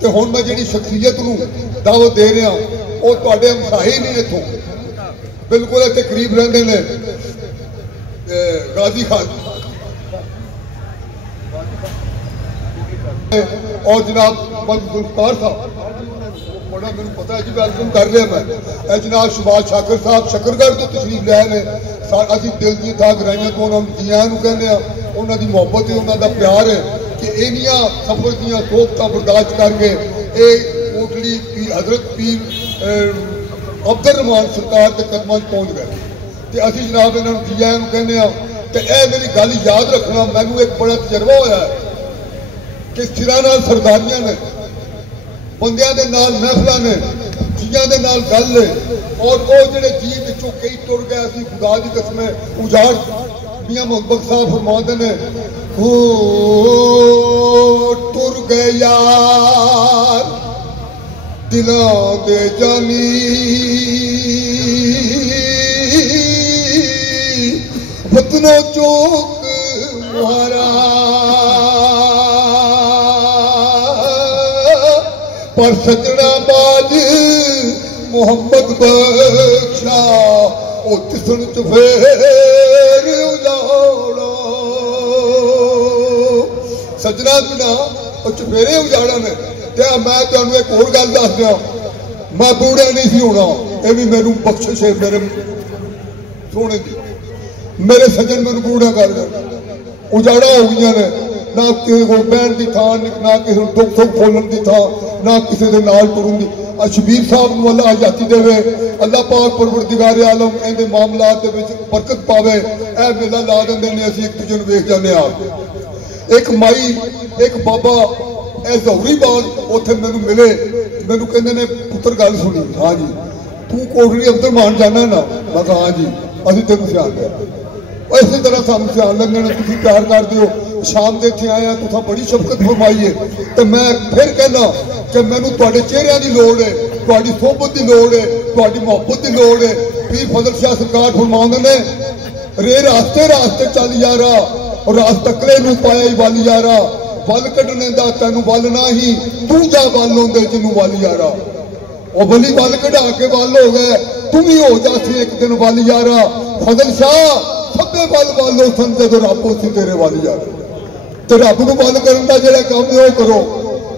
तो हुण मैं जिहड़ी शख्सियत नूं दावत दे रहा वो तुहाडे हमसाही नहीं इत्थों बिल्कुल इत्थे करीब रहिंदे ने गाजी खान और जनाब जुल्फकार साहब बड़ा मैंने पता है जी वेलकम कर रहा मैं जनाब शहबाज शाकिर साहब शकरगढ़ तो तशरीफ लिया ने असीं दिल दी था गराइयां तो उन्होंने जियां नूं कहने उन्होंने मुहब्बत है उन्होंने प्यार है कि इनियां सफर दियां सोबतां बर्दाश्त करके ये कोटली हजरत पीर अब्दुल रहमान सरकार के कदमां पहुंच गए तो असीं जनाब इन्होंने जियां नूं कहने तो यह मेरी गल याद रखना मैनूं एक बड़ा तजर्बा होया है कि सिरां नाल सरदारियां ने बंदियां दे नाल महफिलां ने जियां दे नाल गल है और वो जिहड़े जी विचों कई टुर गए असीं खुदा दी कसम उजाड़ मियां मोहम्मद साहब फरमाते ने हो टुर गए यार दिलां दे जानी वतनों चौक मुहारा पर सजना बाज मोहम्मद बख्शा ओ तिसन चफेर उजाड़ा सजना बिना ओ चफेरे उजाड़ा ने ते मैं तुहानू एक होर गल दस दियां मैं बूढ़ा नहीं सी होना ये भी मैनू बख्शिश है मेरे सोने दी मेरे सजन मैनू बूढ़ा कर गए उजाड़ा हो गई ने ना किसी को बहन की थान ना किसी दुख सुख बोलन की थान ना किसी के नाल टुरन की शबीर साहब को अल्लाह आजादी देवे अल्लाह पाक परवरदिगार आलम इहदे मामलात दे विच बरकत पावे ए मेला ला देंदे ने असीं एक दूजे नूं वेख जाने आ एक माई एक बाबा ए ज़हूरी बाग उत्थे मैनूं मिले मैनूं कहंदे ने पुत्र गल सुनी हाँ जी तू कोटली अब्दुल रहमान जाना ना मैं कहा हाँ जी असीं तैनूं सियाणदे इसी तरह सानूं सियाण लैंदे ने तुसीं प्यार करदे हो शाम के इत्थे आया तुसां बड़ी शफकत फरमाई है तो मैं फिर कहना कि मैनूं तुहाडे चेहरिਆਂ की लोड़ है तुहाडी सोहबत की लोड़ है तुहाडी मुहब्बत की लोड़ है पीर फजल शाह सरकार फरमाउंदे ने रे रास्ते रास्ते चल यारा और रास्तकले नूं पाया ही वल यारा वल कढने दा तैनूं वल ना ही तू जा वल होंदे जिन्नूं वल यारा ओ वली वल कढा के वल हो गए तू भी हो जासी एक दिन वल यारा फजल शाह सभे वल वल हो सन जदों रब सी तेरे वल यारा तो रब नूं वल करन दा जिहड़ा काम है वो करो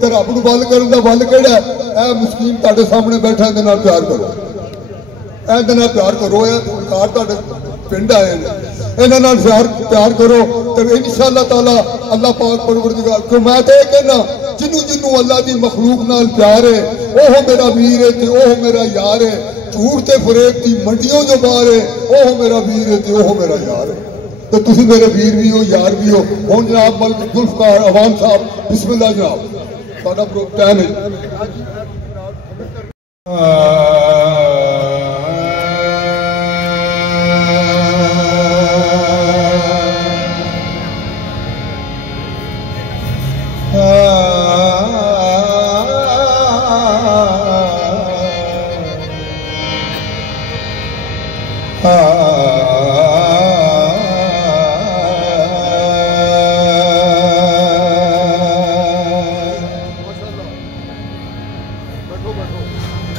तो रब नूं वल करन दा वल किहड़ा है मुस्किन तुहाडे सामने बैठा इहदे नाल प्यार करो इहदे नाल प्यार करो सरकार तुहाडे पिंड आए ने इन्हां नाल प्यार करो तो इंशाअल्लाह ताला अल्लाह पाक परवरदिगार को मैं तो कहना जिन्नू जिन्नू अल्लाह की मखलूक नाल प्यार है ओह मेरा वीर है ते ओह मेरा यार है झूठ ते फरेब की मंडियों जो बाहर है ओह मेरा वीर है ते ओह मेरा यार है तो तुसी मेरे वीर भी हो यार भी हो हुण जनाब मलिक जुल्फकार अवान साहब बिस्मिल्लाह जनाब साडा टाइम है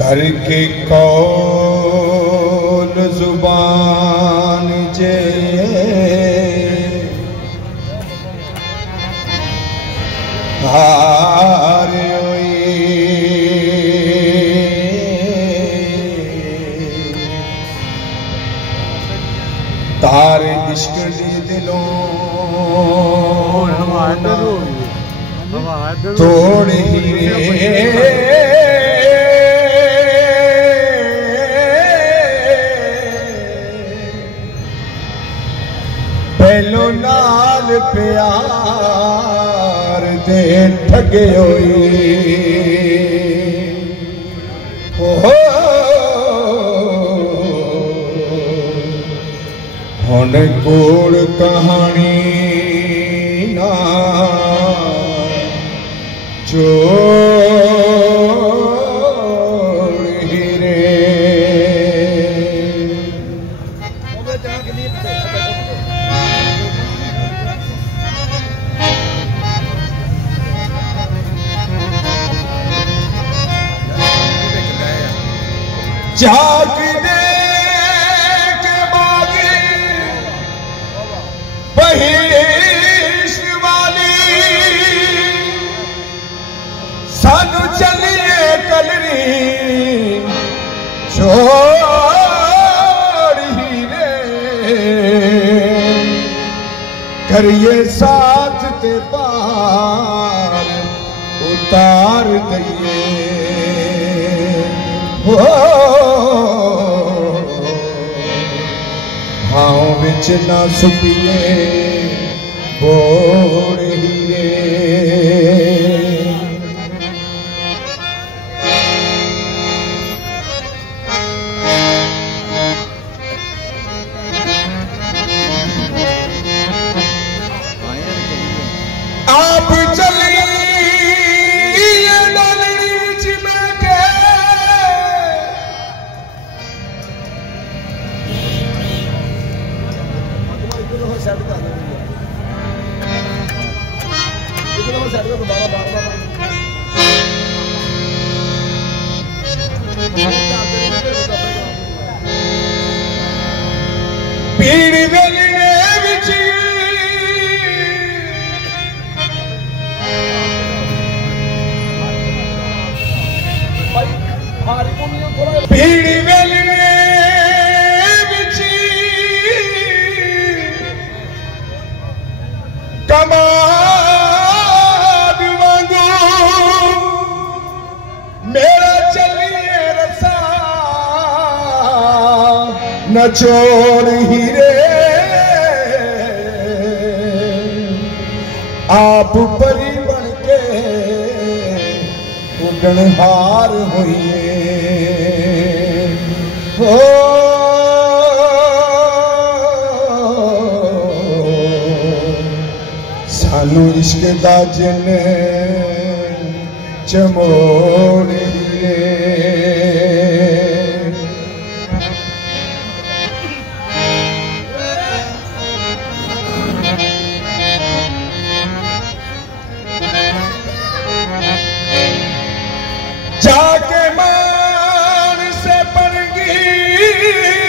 करके कौल जुबान जे हार तारे इश्क दिलों तोड़ ही पहलो नाल प्यार दे ठगे होई हो हुण कोड़ कहानी ना जो जाग दे के बागी बहिश वाली सानू चलिए कलरी छोड़ ही रे करिए साथ ते पार उतार दइए हो हाँ बिच ना सुटिए बोड़ हीरे आप चलिए पीड़ गलिए विच पीड़ गलिए विच कमाद वांगू मेरा चलिए रसा न छोड़ हीरे आप परी बन के उड़नहार होइए हो सानू इश्क दा जिन चमोड़ हीरे जाके मान से पड़गी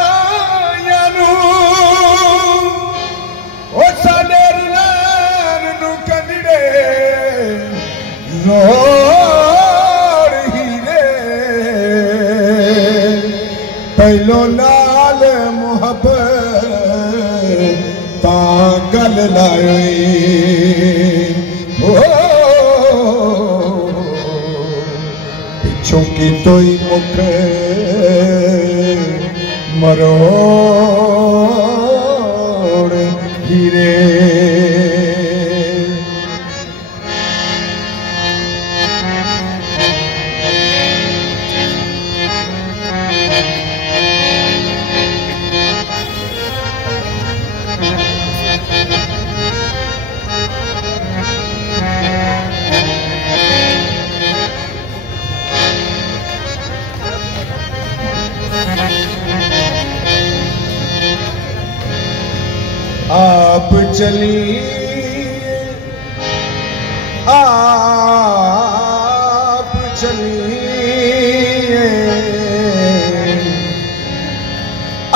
बिछायानू ओ साडे रुलान नू कंडे रोड़ हीरे पहलो नाल मुहब्बत ता गल लाई पिछों की तो ही मुख मरोड़ हीरे आप चलिए आप चलिए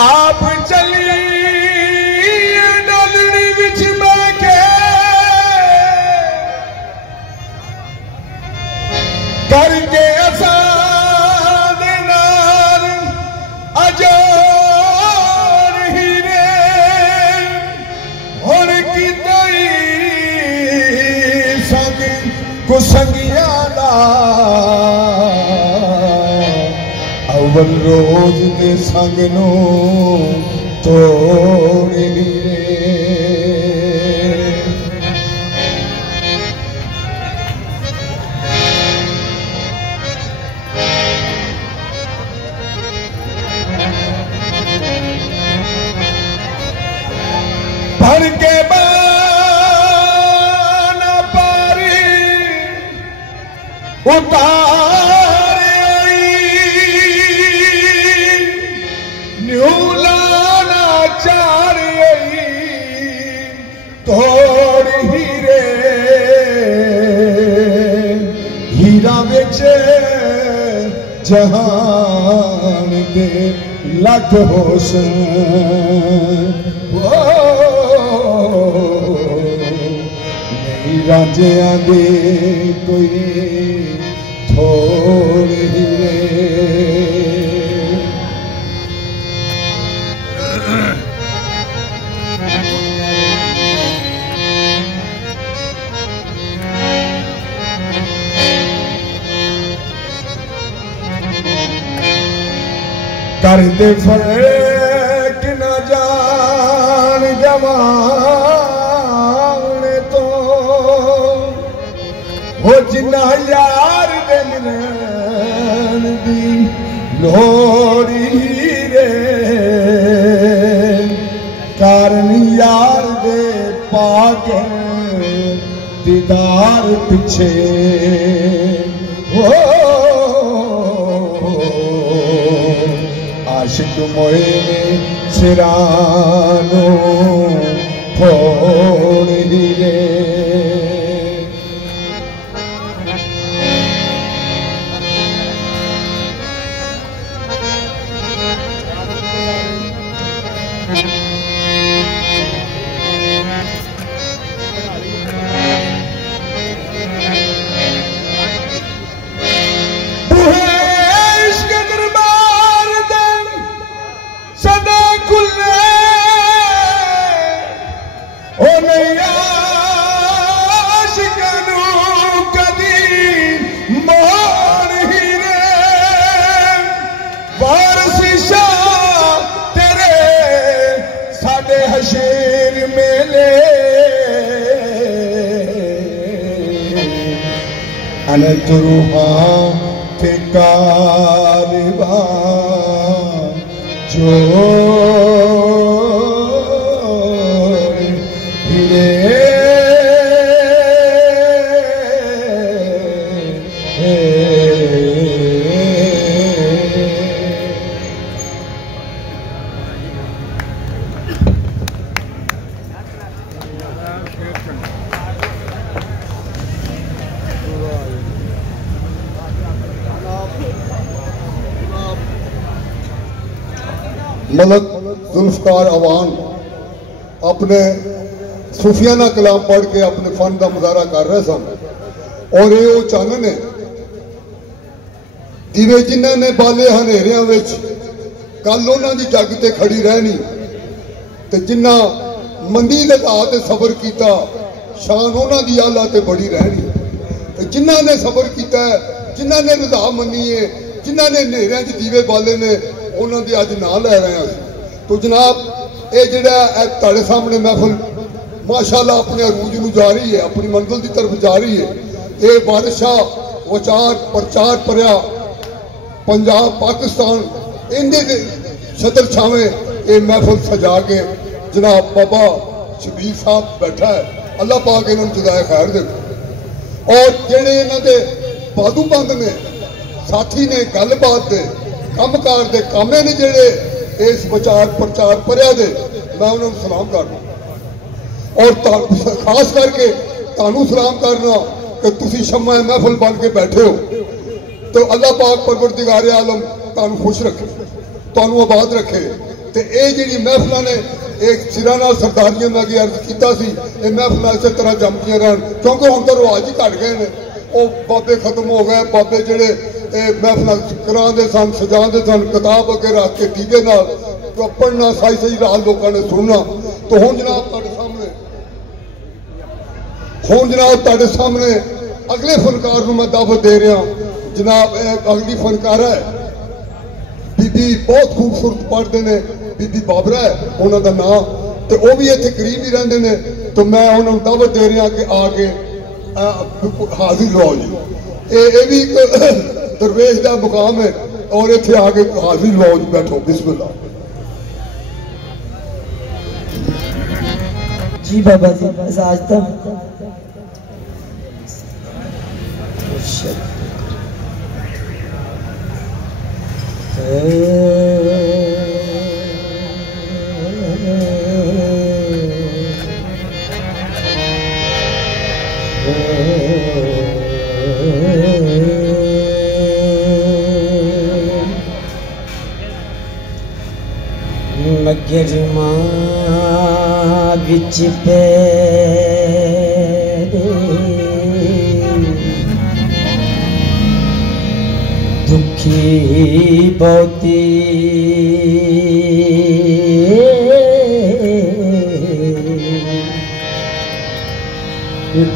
आप चलिए डोलड़ी विच बैठे करके असां दे नाल अजोर हीरे हुण कीता ही संग कुसंगिया दा अव्वल रोज दे संग नू तोड़ हीरे भर के बाना पारी उतारे न्यूलाना चारे तोड़ हीरे हीरा जहान दे लख होसन नहीं राजिया दे कोई थोड़े हीरे कर दे फर्क न जान जवाने तो हो जिन्ना यार दे मिलन दी लोड़ी रे कारण यार दे पाके दीदार पिछे हो आशिक मोए सिरानो थोड़ी रे शेर मेले अनंत रूहा के कारवा जो हीरे मलक जुल्फकार अवान अपने सूफियाना कलाम पढ़ के अपने फन का मुजाहरा कर रहे सन और ये वो चानन है जिवें जिन्हां ने बाले हनेरियां विच कल उन्हां दी जग ते खड़ी रहनी ते जिन्हां मंदी दे हाथ ते सबर कीता शान उन्हां दी आला ते बड़ी रहनी ते जिन्हां ने सबर कीता जिन्हां ने रज़ा मन्नी है जिन्हां ने हनेरियां च दीवे बाले ने उन्होंने अज ना लै रहे हैं तो जनाब ये जोड़ा तुहाडे सामने महफिल माशाअल्लाह अपने अरूज में जा रही है अपनी मंजिल की तरफ जा रही है ये बादशाह वचार प्रचार परया पंजाब पाकिस्तान इनके छतर छावे ये महफिल सजा के जनाब बाबा शबीर साहब बैठा है अल्लाह पाक इन्होंने जदाए खैर दे और जेडे इन्हों के बादूबंद ने साथी ने गलबात दे कामकार दे कामे ने जेड़े इस विचार प्रचार परया दे मैं उन्होंने सलाम करना और खास करके तानू सलाम करना कि तुसी शम्मा महफिल बन के बैठे हो तो अल्लाह पाक परवरदिगार आलम तानू खुश रखे तानू आबाद रखे ते ये जिहड़ी महफिलां ने एक सिरा नाल सरदारियां मैं अगे अर्ज कीता सी ये महफिलां इस तरह जमदियां रहन क्योंकि हुण तो रिवाज ही घट गए ने वो बाबे खत्म हो गए बाबे जेड़े महफिल कराते सन सजाते सन किताब अगे रख के दीवे नाल पढ़ना सही सही रात लोगों ने सुनना तो हुण जनाब तुहाडे सामने अगले फनकार नूं मैं दावत दे रहा जनाब अगली फनकार है बीबी बहुत खूबसूरत पढ़ते हैं बीबी बाबरा है उन्होंने नाम तो वह भी इत्थे करीब ही रहिंदे ने तो मैं उन्होंने दावत दे रहा कि आके हाजिर लो जी ये भी दरवेश का मुकाम है और इत्थे आके हाजिर लो जी बैठो बिस्मिल्लाह जी बाबा जी आज तक गरमा बिच पैरे दुखी बहुती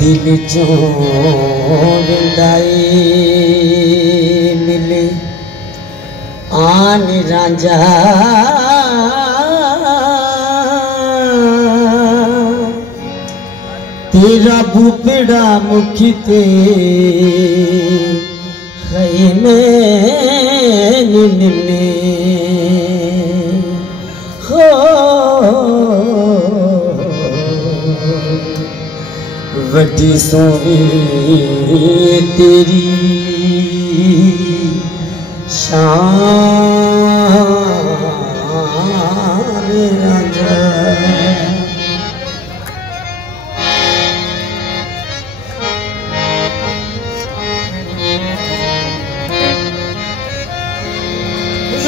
दिल चों विंदाई मिले आन रांझा तेरा बुपड़ा मुखी ते खैमे निन्ने हो वड्डी सोनी तेरी शान रांझा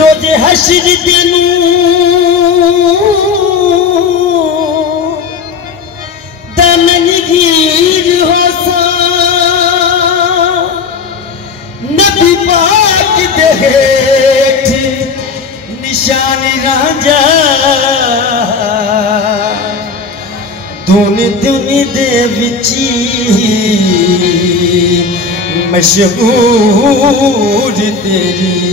रोज हशर दिनू दमन गिर होसा नबी पाक देख निशान रांझा दुनि दुनि दे विची मशहूर तेरी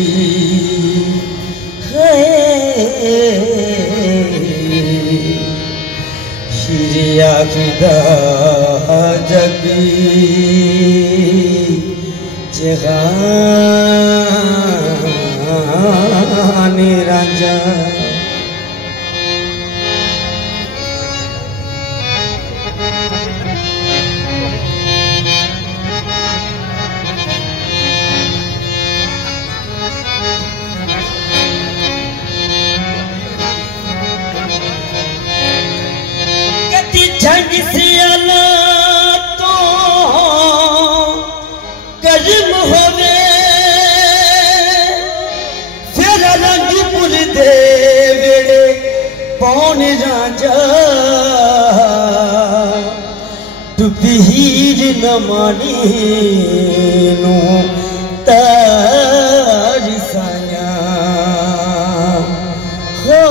शिरिया खुदा जगी जहान रांझा जग से अला तो कर्म होवे फिर रंगपुर दे वेड़े पौन रांझा डुबीर न मानी नू तार साया हो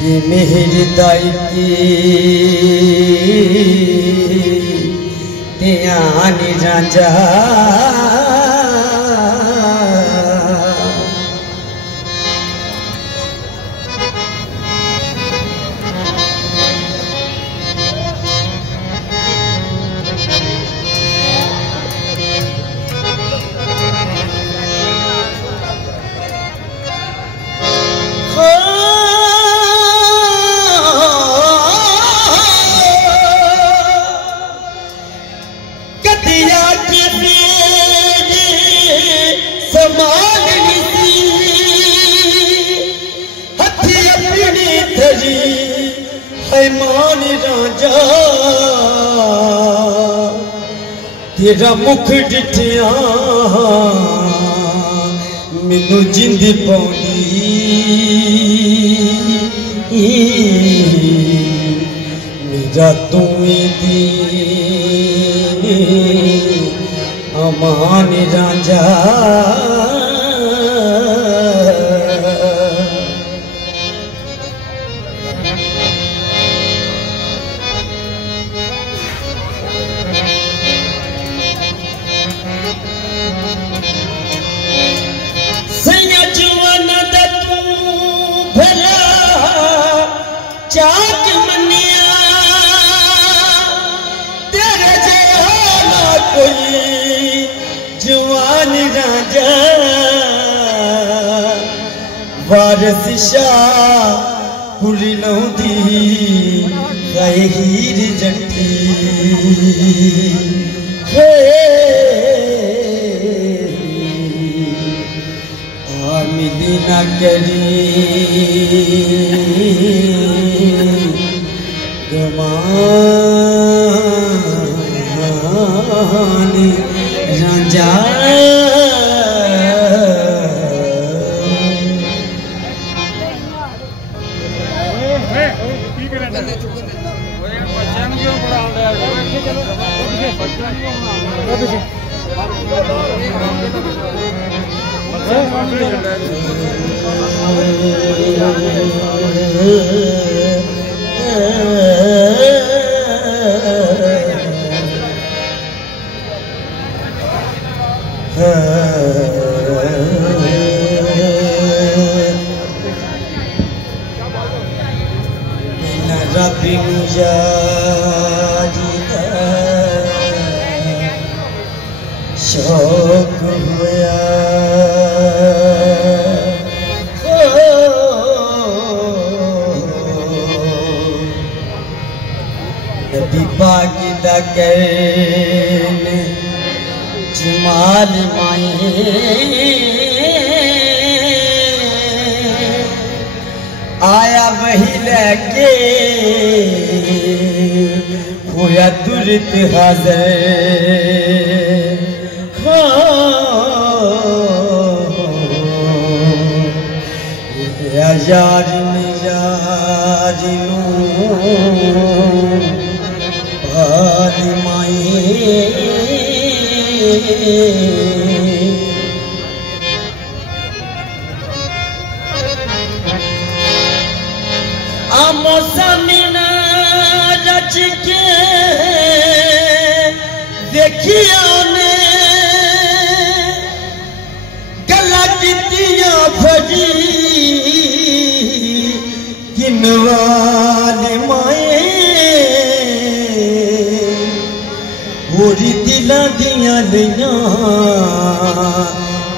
की मेहर दाई की ध्यान रांझा मान रांझा तेरा मुख डिठिया मैनू जिंद पाउंदी मेरा तू दी अमान रांझा चाक मनिया तेरे जहाना कोई जवान रांझा वारस शाह पुरी लौंदी गए हीर जट्टी मिली न करी गमान रांझा Rabbi mujahida शौक होया नबी पाक दा करने जमाल माए आया वही लेके होया तुरत हाज़िर यार यारिनू भाली माए आमोसामिना रच के देखिया ने गला कितिया भजी किनवाले माए होरी दिला दिया लिया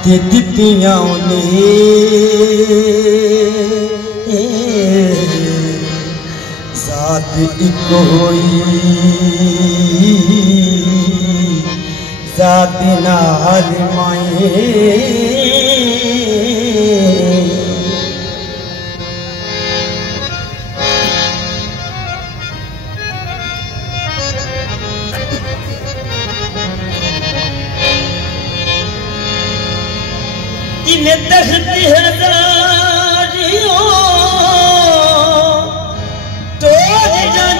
ते दितिया ने साथ एक होई साथ नाल माए इन्हें तख्ती हजारियों तो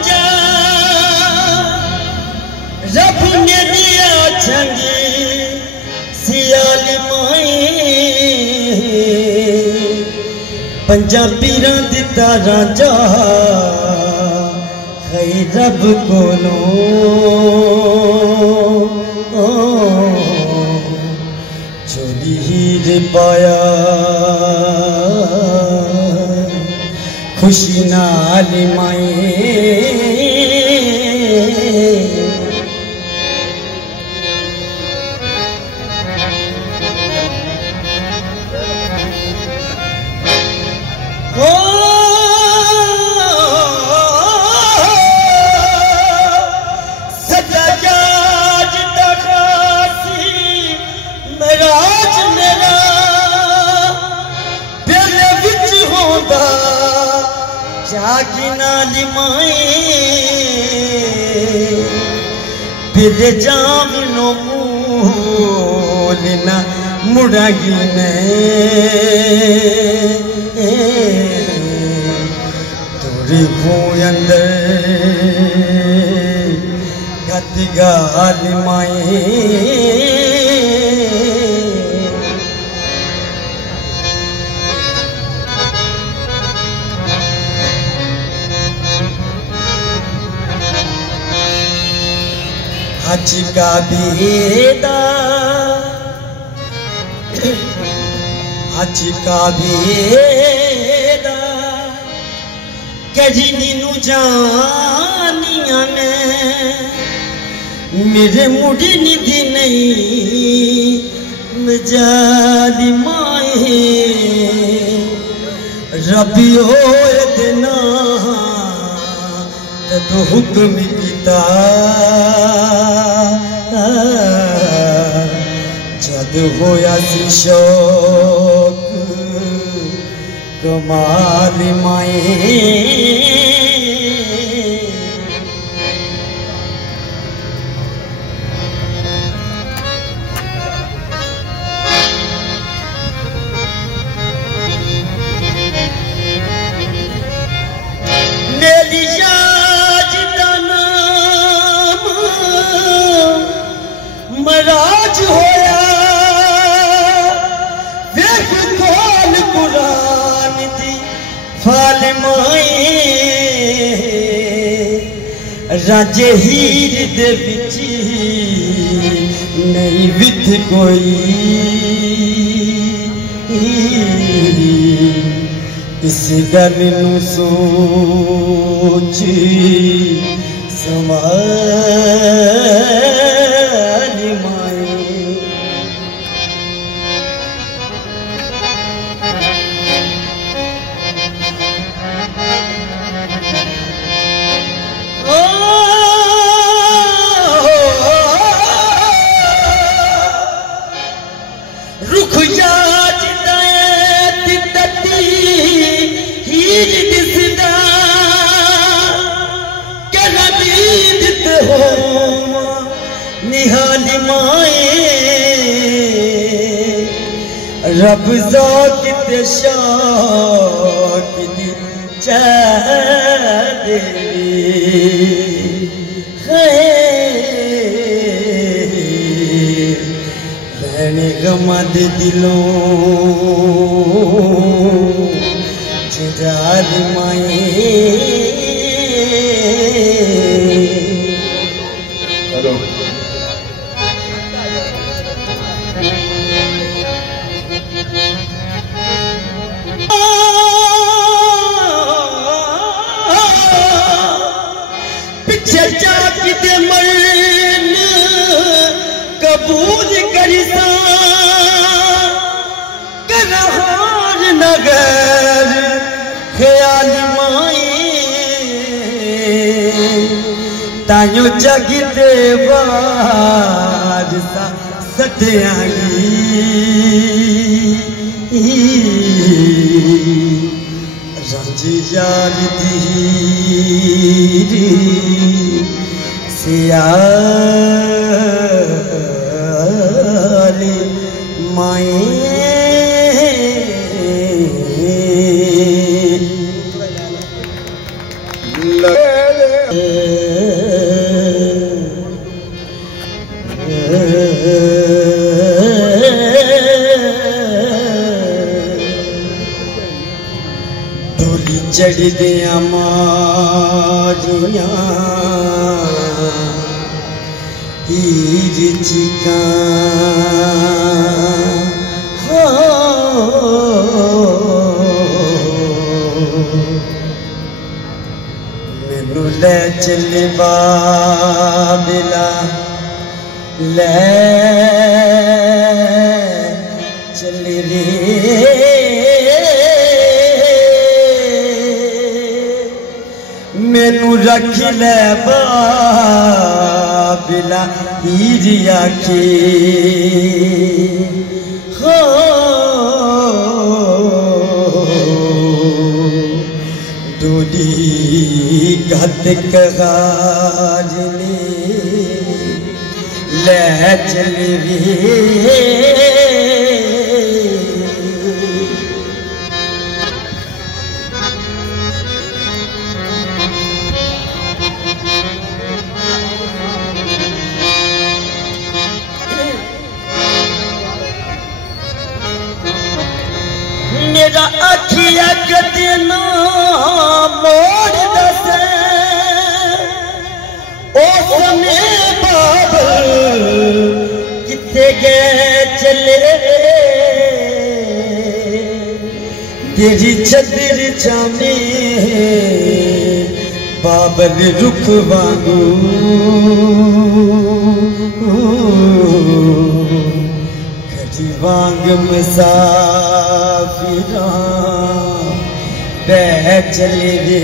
जा रब ने दिया छंगी सियाल माए पंजाबी दिता राजा है रब कोलो चोरी हीर पाया खुशी नाल माए जागिनाली माए फिर जामिनो मूलना मुड़ागी ने तोरे को अंदर गतिगाली माए हज का बेदा हज का बेदा कजी नीनू जानिया ने मेरे मुड़ी निधि नहीं मजाली माए रबियो इतना तो हुक्म किता जद होया सी शौक कमाल माए राजे हीर दे विच नहीं विथ कोई इस गल नूं सोच संभाल माए रुख जाज हीर दिसदा कहना दीद हो निहाल माए रब ज़ात ते शाक दी चाह दे रहने गमा दे दिलों चिराग माए हेलो पीछे जाके दे मन कबूल करिसा करहार नगर ख्याल माए तायो जगते वारसा सटियागी राजी यार दीरी सियाली माए डोली चढ़ दिया मारिया हीर चिका मैनू ले चले बाबिला ले चले रे मैनू रख ले बाबिला हीर आखे हो डोली गत कगाजली ले चली रे मेरा अखिया कतना मोड़ दस ओ समय बाबल किथे गए चले तेरी छतर छामे बाबल रुख वांगू वांग मुसाफिरा बह चले रे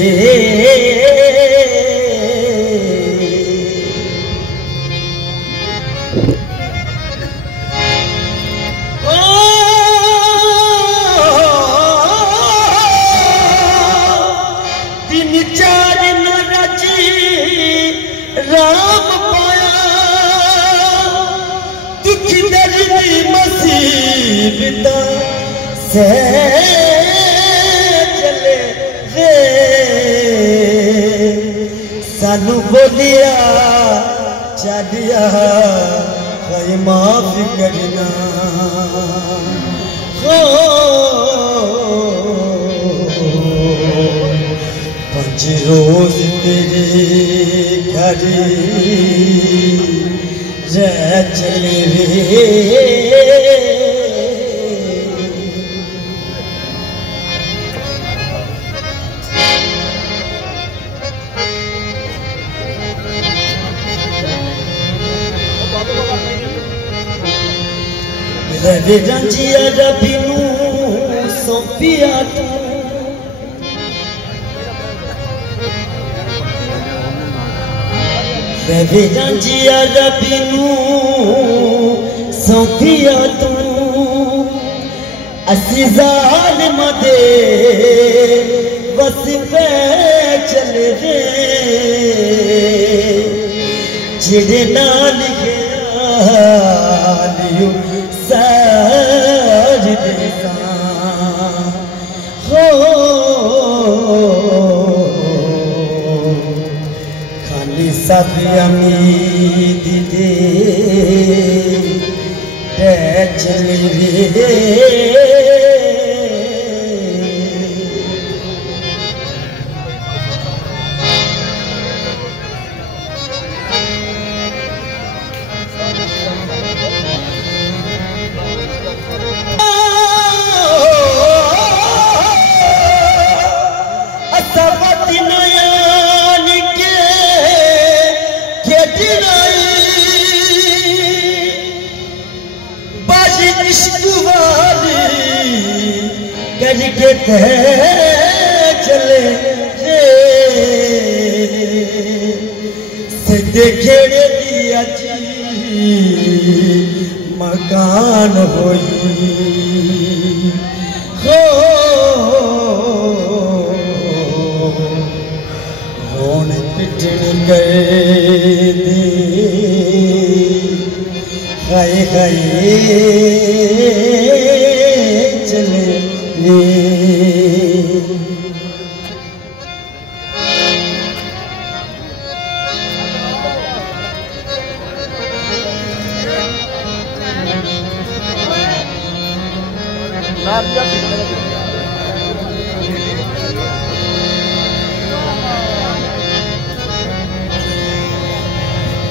तीन चार न रची राम पाया दुखी दर्दी मुसीबता से चले रे सानू बोलिया चलिया कोई माफ करना हो पंज आज रोज तेरे घर रह चले रे रवि रंजिया रबी नू सौंपिया तू रवि रंजिया रबी नू सौंपिया तू असी ज़ालिम दे बस पे चले रे जिहदे नाल लिखिया साजदे हो खाली सब उम्मीद दे चली रे करके चले रे सीधे खेड़े दिया जी मकान होई हो रोन पिटन गए दे हाय हाय चले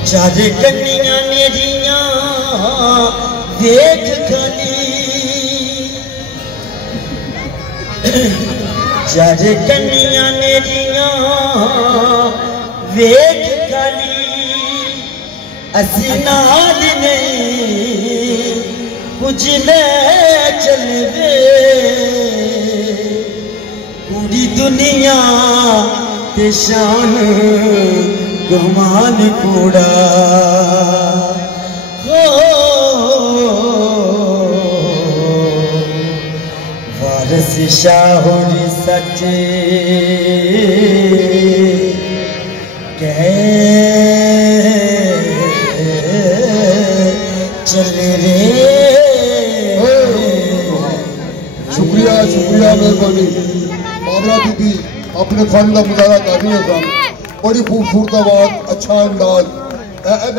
चार कन्नियां मेरियां देख खाली चार कन्नियां मेरियां वेख खाली असी नाल नहीं कुछ ले चलवे पूरी दुनिया ते शान गुमान कूड़ा हो वारस शाहुरी सच्चे कह चले रे शुक्रिया शुक्रिया मेहरबानी मामला बीबी अपने फन का मुजाहरा कर रही है सन बड़ी खूबसूरत आवाज अच्छा अंदाज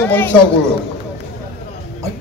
मलिक साहब को